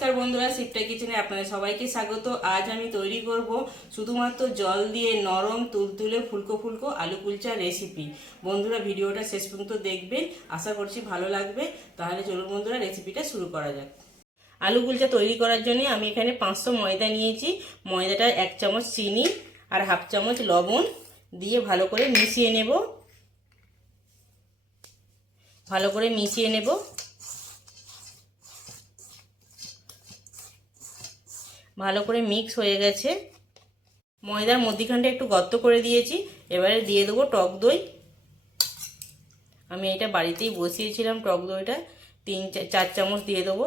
নমস্কার বন্ধুরা শিবটা কিচেনে আপনাদের সবাইকে স্বাগত। আজ আমি তৈরি করব শুধুমাত্র জল দিয়ে নরম তুলতুলে ফুলকো ফুলকো আলু কুলচা রেসিপি বন্ধুরা, ভিডিওটা শেষ পর্যন্ত দেখবেন, আশা করছি ভালো লাগবে। তাহলে চলুন বন্ধুরা রেসিপিটা শুরু করা যাক। আলু কুলচা তৈরি করার জন্য আমি এখানে পাঁচশো ময়দা নিয়েছি। ময়দাটা এক চামচ চিনি আর হাফ চামচ লবণ দিয়ে ভালো করে মিশিয়ে নেব। ভালো করে মিশিয়ে নেব। ভালো করে মিক্স হয়ে গেছে। ময়দার মধ্যিখানটা একটু গর্ত করে দিয়েছি। এবারে দিয়ে দেবো টক দই। আমি এটা বাড়িতেই বসিয়েছিলাম টক দইটা। তিন চার চামচ দিয়ে দেবো।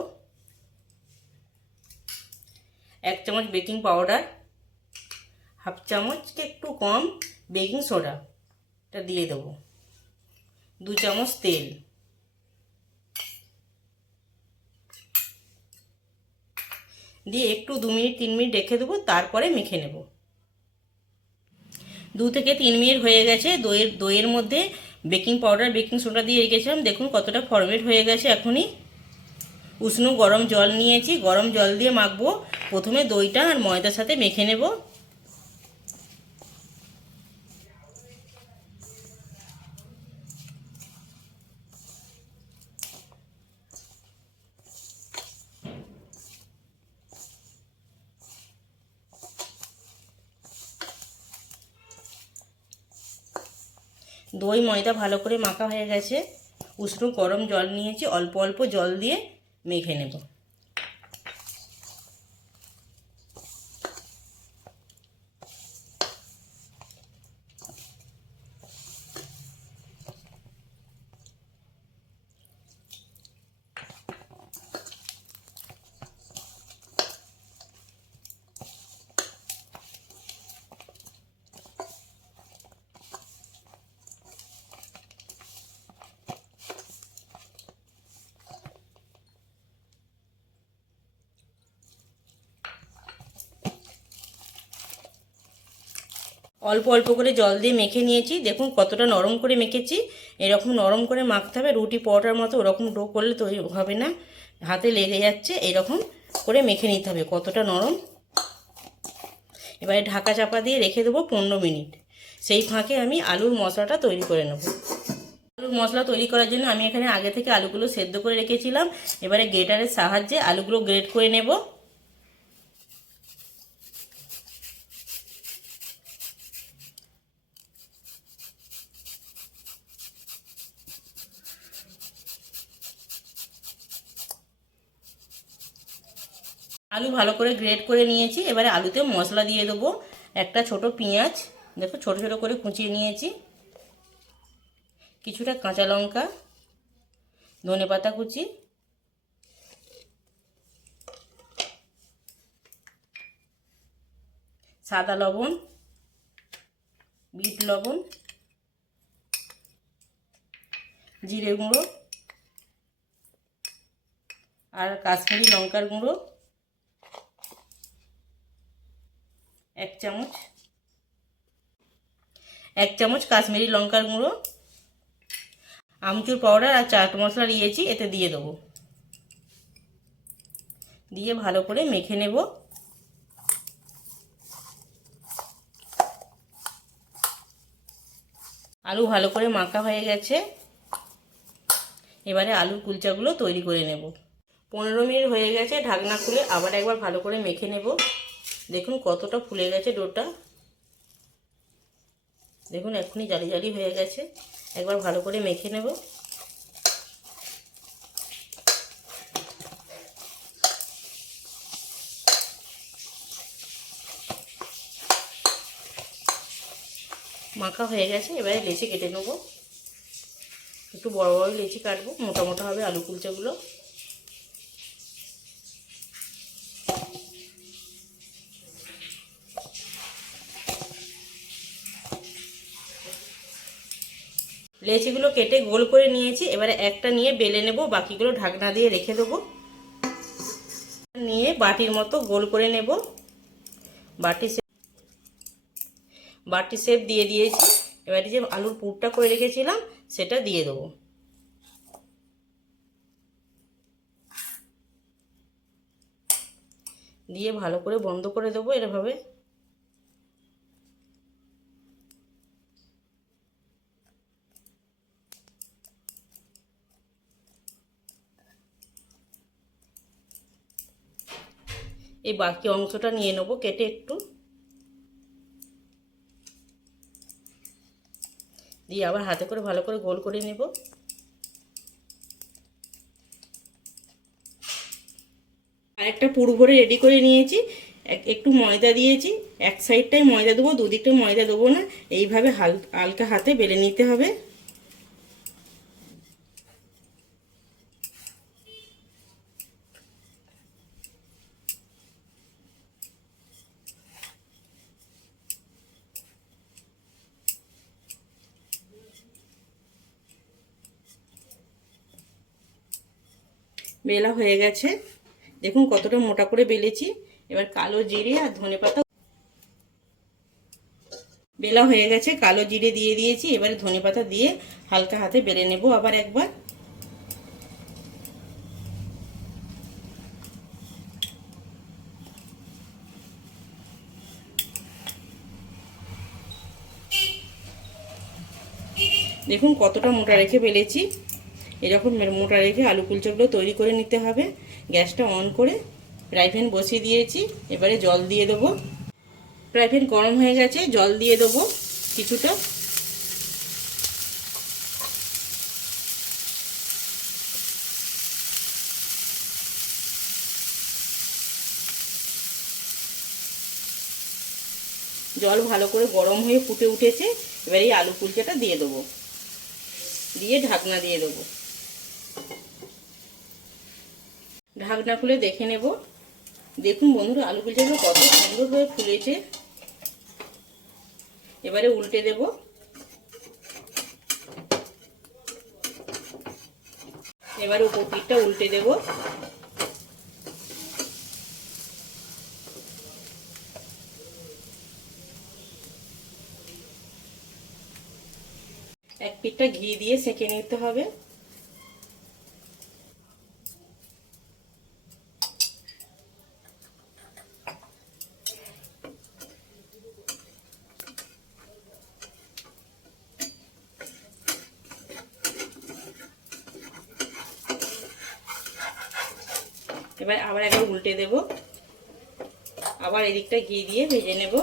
এক চামচ বেকিং পাউডার। হাফ চামচকে একটু কম বেকিং সোডা। এটা দিয়ে দেবো। দু চামচ তেল। দিয়ে একটু দু মিনিট, তিন মিনিট রেখে দেবো, তারপরে মেখে নেব। দু থেকে তিন মিনিট হয়ে গেছে, দইয়ের দইয়ের মধ্যে বেকিং পাউডার, বেকিং সোডা দিয়ে রেখেছিলাম। দেখুন কতটা ফরমেট হয়ে গেছে এখনই। উষ্ণ গরম জল নিয়েছি, গরম জল দিয়ে মাখবো। প্রথমে দইটা আর ময়দার সাথে মেখে নেব। দই ময়দা ভালো করে মাখা হয়ে গেছে। উষ্ণ গরম জল নিয়েছি, অল্প অল্প জল দিয়ে মেখে নেব। অল্প অল্প করে জল দিয়ে মেখে নিয়েছি। দেখুন কতটা নরম করে মেখেছি। এরকম নরম করে মাখতে হবে। রুটি পরোটার মতো ওরকম ডো করলে তৈরি হবে না। হাতে লেগে যাচ্ছে। এরকম করে মেখে নিতে হবে। কতটা নরম। এবারে ঢাকা চাপা দিয়ে রেখে দেবো পনেরো মিনিট। সেই ফাঁকে আমি আলুর মশলাটা তৈরি করে নেব। আলুর মশলা তৈরি করার জন্য আমি এখানে আগে থেকে আলুগুলো সেদ্ধ করে রেখেছিলাম। এবারে গ্রেটারের সাহায্যে আলুগুলো গ্রেট করে নেব। আলু ভালো করে গ্রেট করে নিয়েছি। এবারে আলুতে মশলা দিয়ে দেবো। একটা ছোট পেঁয়াজ। দেখো ছোট ছোট করে কুচিয়ে নিয়েছি। কিছুটা কাঁচা লঙ্কা। ধনে পাতা কুচি। সাদা লবণ। বিট লবণ। জিরে গুঁড়ো। আর কাশ্মীরি লঙ্কার গুঁড়ো এক চামচ। এক চামচ কাশ্মীরি লঙ্কার গুঁড়ো, আমচুর পাউডার আর চাট মশলা নিয়েছি এতে দিয়ে দেবো। দিয়ে ভালো করে মেখে নেব। আলু ভালো করে মাখা হয়ে গেছে। এবারে আলুর কুলচাগুলো তৈরি করে নেব। পনেরো মিনিট হয়ে গেছে, ঢাকনা খুলে আবার একবার ভালো করে মেখে নেব। দেখুন কতটা ফুলে গেছে ডোটা দেখুন এখনই জালি জালি হয়ে গেছে। একবার ভালো করে মেখে নেব। মাখা হয়ে গেছে, এবারে লেচি কেটে নেব। একটু বড় বড় লেচি কাটবো, মোটা মোটা হবে আলু কুলচাগুলো লেচিগুলো কেটে গোল করে নিয়েছি, এবারে একটা নিয়ে বেলে নেব, বাকিগুলো ঢাকনা দিয়ে রেখে দেবো। নিয়ে বাটির মতো গোল করে নেব। বাটি বাটি শেপ দিয়ে দিয়েছি। এবারে যে আলুর পুরটা করে রেখেছিলাম, সেটা দিয়ে দেবো। দিয়ে ভালো করে বন্ধ করে দেবো এরভাবে। এই বাকি অংশটা নিয়ে নেব, কেটে একটু। দিয়ে আবার হাতে করে ভালো করে গোল করে নেব। আর একটা পুরো ভরে রেডি করে নিয়েছি। এক- একটু ময়দা দিয়েছি। এক সাইডটাই ময়দা দেবো, দুদিকটা ময়দা দেবো না। এইভাবে হাল, হালকা হাতে বেলে নিতে হবে। বেলা হয়ে গেছে। দেখুন কতটা মোটা করে বেলেছি। এবার কালো জিরে আর ধনে পাতা। বেলা হয়ে গেছে, কালো জিরে দিয়ে দিয়েছি। এবারে ধনে পাতা দিয়ে হালকা হাতে বেলে নেব আবার একবার। দেখুন কতটা মোটা রেখে বেলেছি। এরকম মোটা রেখে আলু কুলচাগুলো তৈরি করে নিতে হবে। গ্যাসটা অন করে ফ্রাই প্যান বসিয়ে দিয়েছি। এবারে জল দিয়ে দেবো। ফ্রাই প্যান গরম হয়ে গেছে, জল দিয়ে দেবো কিছুটা। জল ভালো করে গরম হয়ে ফুটে উঠেছে। এবারে এই আলু কুলচাটা দিয়ে দেবো। দিয়ে ঢাকনা দিয়ে দেবো। ঢাকনা খুলে দেখে নেব। দেখুন বন্ধুরা আলু কুলচাগুলো কত সুন্দর হয়ে ফুলেছে। এবারে উল্টে দেব। এবারে উপর পিঠটা উল্টে দেব। এক পিঠটা ঘি দিয়ে সেঁকে নিতে হবে। এবার আবার একবার উল্টে দেব। আবার এদিকটা ঘি দিয়ে ভেজে নেব।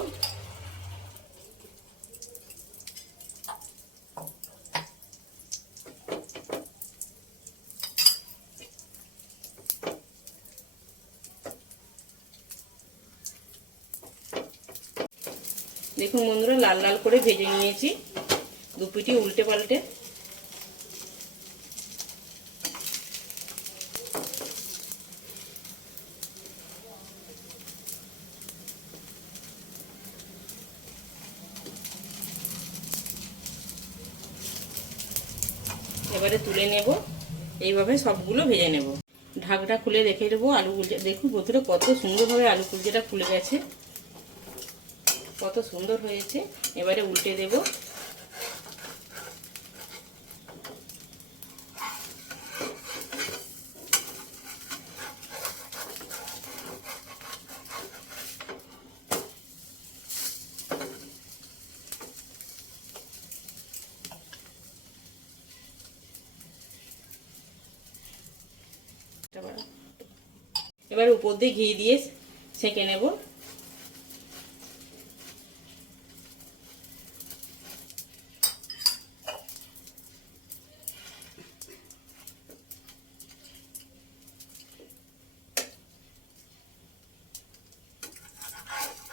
দেখুন বন্ধুরা, লাল লাল করে ভেজে নিয়েছি। দুপিটি উল্টে পাল্টে। এবারে তুলে নেব। এইভাবে সবগুলো ভেজে নেব। ঢাকটা খুলে রেখে দেবো আলু কুলচা। দেখুন বোতলে কত সুন্দরভাবে আলু কুলচাটা খুলে গেছে। কত সুন্দর হয়েছে। এবারে উল্টে দেব। এবার উপর দিয়ে ঘি দিয়ে সেঁকে নেব।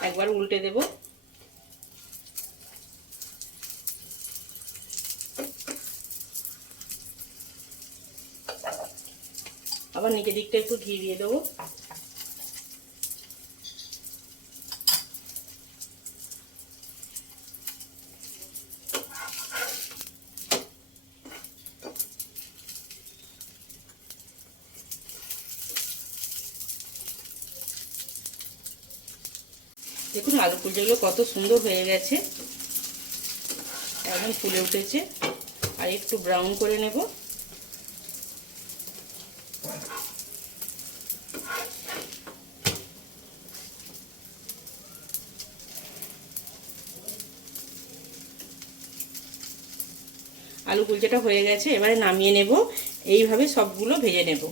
একবার উল্টে দেব। আবার নিচের দিকটা একটু ঘি দিয়ে দেবো। দেখুন আলু কুলচাগুলো কত সুন্দর হয়ে গেছে। একদম ফুলে উঠেছে। আর একটু ব্রাউন করে নেব। আলু কুলচাটা হয়ে গেছে এবারে নামিয়ে নেব। এইভাবে সবগুলো ভেজে নেব।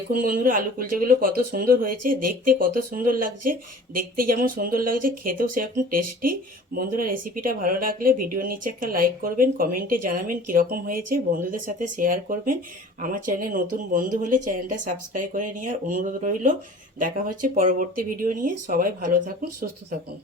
দেখুন বন্ধুরা, আলু কুলচাগুলো কত সুন্দর হয়েছে, দেখতে কত সুন্দর লাগছে, দেখতে যেমন সুন্দর লাগছে, খেতেও সেরকম টেস্টি বন্ধুরা রেসিপিটা ভালো লাগলে ভিডিওর নিচে একটা লাইক করবেন কমেন্টে জানাবেন কীরকম হয়েছে, বন্ধুদের সাথে শেয়ার করবেন। আমার চ্যানেলে নতুন বন্ধু হলে চ্যানেলটা সাবস্ক্রাইব করে নেওয়ার অনুরোধ রইল। দেখা হচ্ছে পরবর্তী ভিডিও নিয়ে। সবাই ভালো থাকুন, সুস্থ থাকুন।